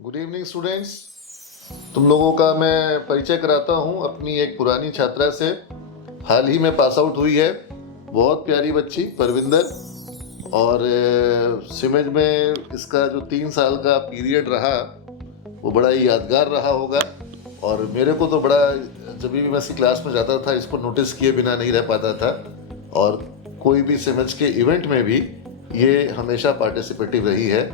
Good evening students. तुम लोगों का मैं परिचय कराता हूँ अपनी एक पुरानी छात्रा से। हाल ही में पास आउट हुई है, बहुत प्यारी बच्ची परविंदर। और सिमेज में इसका जो 3 साल का पीरियड रहा वो बड़ा ही यादगार रहा होगा। और मेरे को तो बड़ा, जब भी मैं इसकी क्लास में जाता था इसको नोटिस किए बिना नहीं रह पाता था। और कोई भी सिमेज के इवेंट में भी ये हमेशा पार्टिसिपेटिव रही है।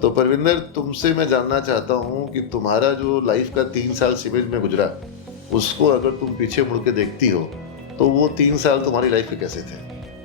तो परविंदर, तुमसे मैं जानना चाहता हूँ कि तुम्हारा जो लाइफ का 3 साल सिविल में गुजरा, उसको अगर तुम पीछे मुड़ के देखती हो तो वो 3 साल तुम्हारी लाइफ के कैसे थे?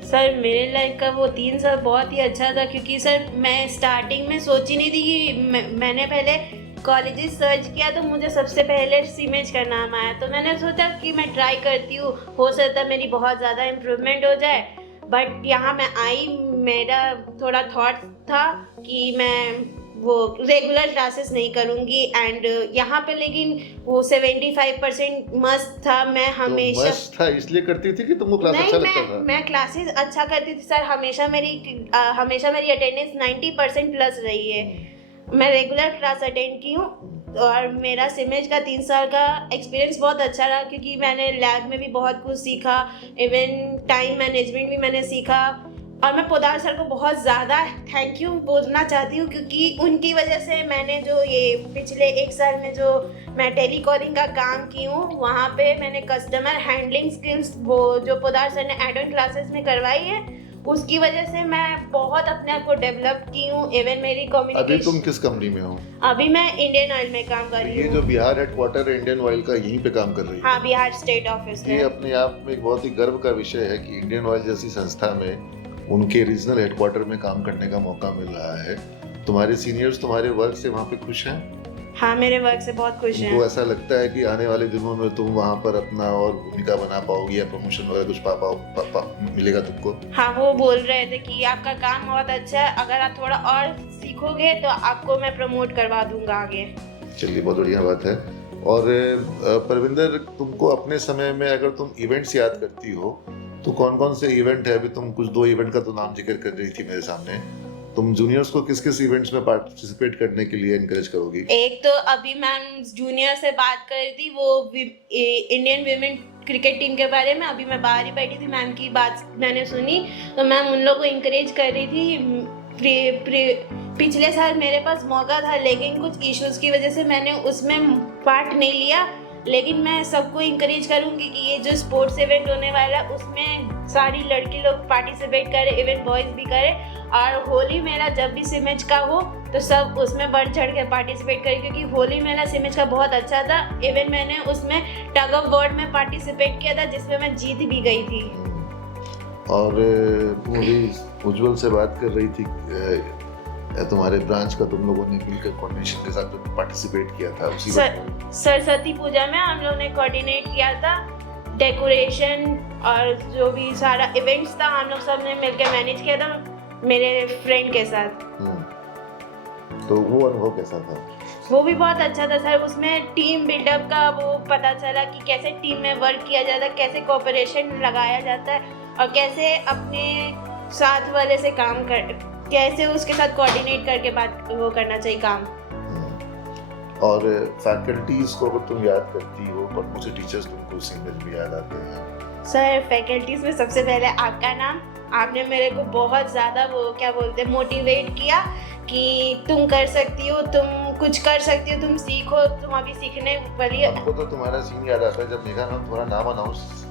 सर, मेरे लाइफ का वो 3 साल बहुत ही अच्छा था, क्योंकि सर मैं स्टार्टिंग में सोची नहीं थी कि मैंने पहले कॉलेजेस सर्च किया तो मुझे सबसे पहले सीमेज का नाम आया। तो मैंने सोचा कि मैं ट्राई करती हूँ, हो सकता है मेरी बहुत ज़्यादा इम्प्रूवमेंट हो जाए। बट यहाँ मैं आई, मेरा थोड़ा थॉट था कि मैं वो रेगुलर क्लासेस नहीं करूँगी। एंड यहाँ पे लेकिन वो 75% मस्त था। मैं हमेशा मस्त था इसलिए करती थी कि तुमको क्लास अच्छा लगता था? मैं क्लासेस अच्छा करती थी सर। हमेशा मेरी अटेंडेंस 90% प्लस रही है। मैं रेगुलर क्लास अटेंड की हूँ। और मेरा सिमेज का 3 साल का एक्सपीरियंस बहुत अच्छा रहा, क्योंकि मैंने लैब में भी बहुत कुछ सीखा, इवन टाइम मैनेजमेंट भी मैंने सीखा। और मैं पोदार सर को बहुत ज़्यादा थैंक यू बोलना चाहती हूँ, क्योंकि उनकी वजह से मैंने जो ये पिछले 1 साल में जो मैं टेलीकॉलिंग का काम की हूँ, वहाँ पे मैंने कस्टमर हैंडलिंग स्किल्स वो जो पोदार सर ने एड ऑन क्लासेस में करवाई है, उसकी वजह से मैं बहुत अपने आप को डेवलप की हूँ। इवन मेरी कम्युनिकेशन। अभी तुम किस कंपनी में हो? अभी मैं इंडियन ऑयल में काम कर रही ये हूँ। जो बिहार हेडक्वार्टर है इंडियन ऑयल का, यहीं पे काम कर रही है? हाँ, बिहार स्टेट ऑफिस ये है। अपने आप में एक बहुत ही गर्व का विषय है कि इंडियन ऑयल जैसी संस्था में उनके रीजनल हेडक्वार्टर में काम करने का मौका मिल रहा है। तुम्हारे सीनियर्स तुम्हारे वर्क से वहाँ पे खुश हैं? हाँ, मेरे वर्क से बहुत खुश हैं। तुमको ऐसा लगता है कि आने वाले दिनों में तुम वहाँ पर अपना और भूमिका बना पाओगी या प्रमोशन वगैरह कुछ मिलेगा तुमको? हाँ, वो बोल रहे थे कि आपका काम बहुत अच्छा है, अगर आप थोड़ा और सीखोगे तो आपको मैं प्रमोट करवा दूंगा आगे। चलिए, बहुत बढ़िया बात है। और परविंदर, तुमको अपने समय में अगर तुम इवेंट्स याद करती हो तो कौन कौन से इवेंट है? अभी तुम कुछ 2 इवेंट का तो नाम जिक्र कर रही थी मेरे सामने। तुम जूनियर्स को किस किस इवेंट्स में पार्टिसिपेट करने के लिए एनकरेज करोगी? एक तो अभी मैम जूनियर से बात कर रही थी, वो इंडियन वीमेन क्रिकेट टीम के बारे में। अभी मैं बाहर ही बैठी थी, मैम की बात मैंने सुनी, तो मैम उन लोगों को इंकरेज कर रही थी। पिछले साल मेरे पास मौका था, लेकिन कुछ इश्यूज की वजह से मैंने उसमें पार्ट नहीं लिया। लेकिन मैं सबको इंकरेज करूंगी कि ये जो स्पोर्ट्स इवेंट होने वाला है उसमें सारी लड़की लोग पार्टिसिपेट करें, इवन बॉयज भी करें। और होली मेला जब भी सिमेज का हो तो सब उसमें बढ़ चढ़ के पार्टिसिपेट करें, क्योंकि होली मेला सिमेज का बहुत अच्छा था। इवन मैंने उसमें टग ऑफ वॉर में पार्टिसिपेट किया था, जिसमें मैं जीत भी गई थी। और तुम अभी उज्जवल से बात कर रही थी, तुम्हारे ब्रांच का तुम लोगों ने मिलकर कोऑर्डिनेशन के साथ जो पार्टिसिपेट किया था उसी सरस्वती पूजा में हम लोगों ने कोऑर्डिनेट किया था। डेकोरेशन और जो भी सारा इवेंट्स था हम लोग सब ने मिलकर मैनेज किया था मेरे फ्रेंड के साथ। तो वो अनुभव कैसा था? वो भी बहुत अच्छा था सर। उसमें टीम बिल्डअप का वो पता चला कि कैसे टीम में वर्क किया जाता है, कैसे कोऑपरेशन लगाया जाता है, और कैसे अपने साथ वाले से कैसे उसके साथ कोऑर्डिनेट करके बात वो करना चाहिए काम। और फैकल्टीज को अगर तुम याद करती हो, कौन से टीचर्स तुमको सिंगल भी याद आते हैं? सर, फैकल्टीज में सबसे पहले आपका नाम। आपने मेरे को बहुत ज़्यादा वो क्या बोलते हैं मोटिवेट किया कि तुम कर सकती हो, तुम कुछ कर सकती हो, तुम सीखो, तुम अभी सीखने वाली हो। हमको तो तुम्हारा सीन याद आता है जब मेघा मैम तुम्हारा नाम अनाउंस।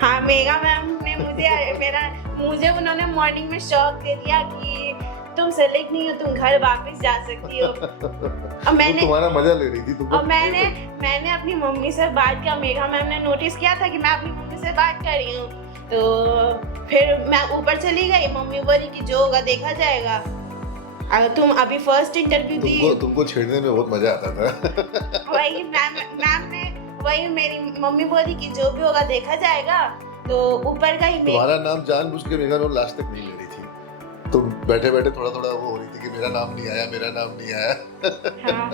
हाँ, मेघा मैम ने मुझे उन्होंने मॉर्निंग में शौक दे दिया कि तुम सेलेक्ट नहीं हो, तुम घर वापस जा सकती हो। और मैंने तुम्हारा मजा ले रही थी तुमको। और मैंने अपनी मम्मी से बात किया। मेघा मैम ने नोटिस किया था कि मैं अपनी मम्मी से बात कर रही हूँ, तो फिर मैं ऊपर चली गई। मम्मी बोली कि जो होगा देखा जाएगा, अगर तुम अभी फर्स्ट इंटरव्यू दी। तुमको छेड़ने में बहुत मजा आता था। वही मैम ने वही मेरी मम्मी बोली कि जो भी होगा देखा जाएगा, तो ऊपर का ही तुम्हारा नाम जानबूझ के मेघा मैम लास्ट तक नहीं ले रही थी। तुम बैठे बैठे थोड़ा थोड़ा वो हो रही थी कि मेरा नाम नहीं आया, मेरा नाम नहीं आया। हाँ।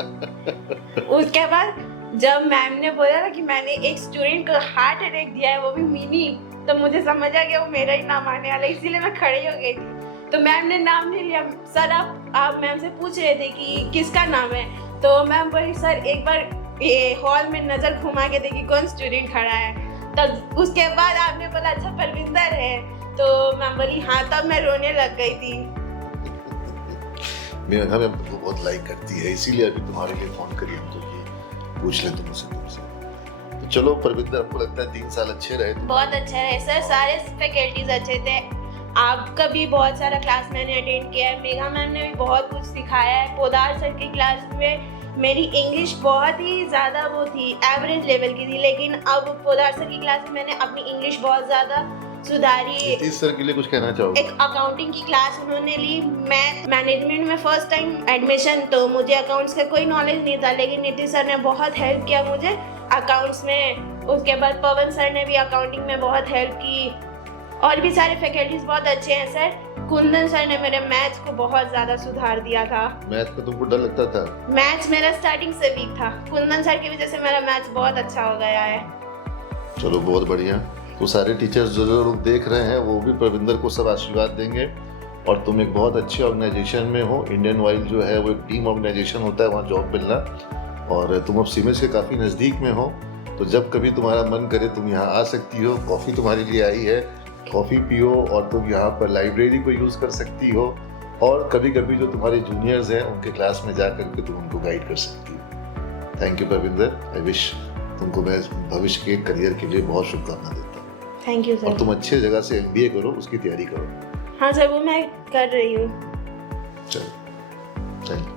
उसके बाद जब मैम ने बोला ना कि मैंने एक स्टूडेंट को हार्ट अटैक दिया है, वो भी मिनी, तो मुझे समझ आ गया वो मेरा ही नाम आने वाला, इसीलिए मैं खड़ी हो गई थी। तो मैम ने नाम नहीं लिया। सर आप मैम से पूछ रहे थे कि किसका नाम है, तो मैम बोली सर एक बार ये हॉल में नज़र घुमा के देखी कौन स्टूडेंट खड़ा है। तब उसके बाद आपने बोला अच्छा परविंदर है, तो मैम बोली हाँ, तब मैं रोने लग गई थी। मेघा मैम तुमको बहुत लाइक करती है, इसीलिए अभी तुम्हारे लिए फोन करी हमको कि पूछ लें तुमसे। तो चलो परविंदर, आपको लगता है 3 साल अच्छे रहे? बहुत अच्छा है सर, सारे फैकल्टीज अच्छे थे। आपका भी बहुत सारा क्लास मैंने अटेंड किया है, मेघा मैम ने भी बहुत कुछ सिखाया है। पोदार सर की क्लास में मेरी इंग्लिश बहुत ही ज़्यादा वो थी, एवरेज लेवल की थी, लेकिन अब पोदार सर की क्लास में मैंने अपनी इंग्लिश बहुत ज़्यादा सुधारी। नीतीश सर के लिए कुछ कहना चाहोगे? एक अकाउंटिंग की क्लास उन्होंने ली, मैं मैनेजमेंट में फर्स्ट टाइम एडमिशन, तो मुझे अकाउंट्स का कोई नॉलेज नहीं था, लेकिन नीतीश सर ने बहुत हेल्प किया मुझे अकाउंट्स में। उसके बाद पवन सर ने भी अकाउंटिंग में बहुत हेल्प की, और भी सारे फैकल्टीज बहुत अच्छे हैं सर। कुंदन सर ने मेरे मैथ्स को बहुत ज़्यादा सुधार दिया था। मैथ में तुमको डर लगता था? मैथ्स मेरा स्टार्टिंग से वीक था, कुंदन सर की वजह से मेरा मैथ्स बहुत अच्छा हो गया है। चलो बहुत बढ़िया। तो सारे टीचर्स जो लोग देख रहे हैं वो भी परविंदर को सब आशीर्वाद देंगे, और तुम एक बहुत अच्छे ऑर्गेनाइजेशन में हो। इंडियन ऑयल जो है वो एक टीम ऑर्गेनाइजेशन होता है, वहाँ जॉब मिलना, और तुम अब सीमेंस के काफ़ी नज़दीक में हो, तो जब कभी तुम्हारा मन करे तुम यहाँ आ सकती हो। कॉफ़ी तुम्हारे लिए आई है, कॉफ़ी पियो, और तुम यहाँ पर लाइब्रेरी को यूज़ कर सकती हो, और कभी कभी जो तुम्हारे जूनियर्स हैं उनके क्लास में जा करके तुम उनको गाइड कर सकती हो। Thank you Parvinder, I wish तुमको मैं भविष्य के करियर के लिए बहुत शुभकामना देता हूँ। थैंक यू और सर। तुम अच्छे जगह से MBA करो, उसकी तैयारी करो। हाँ सर, वो मैं कर रही हूँ। चलो, थैंक यू।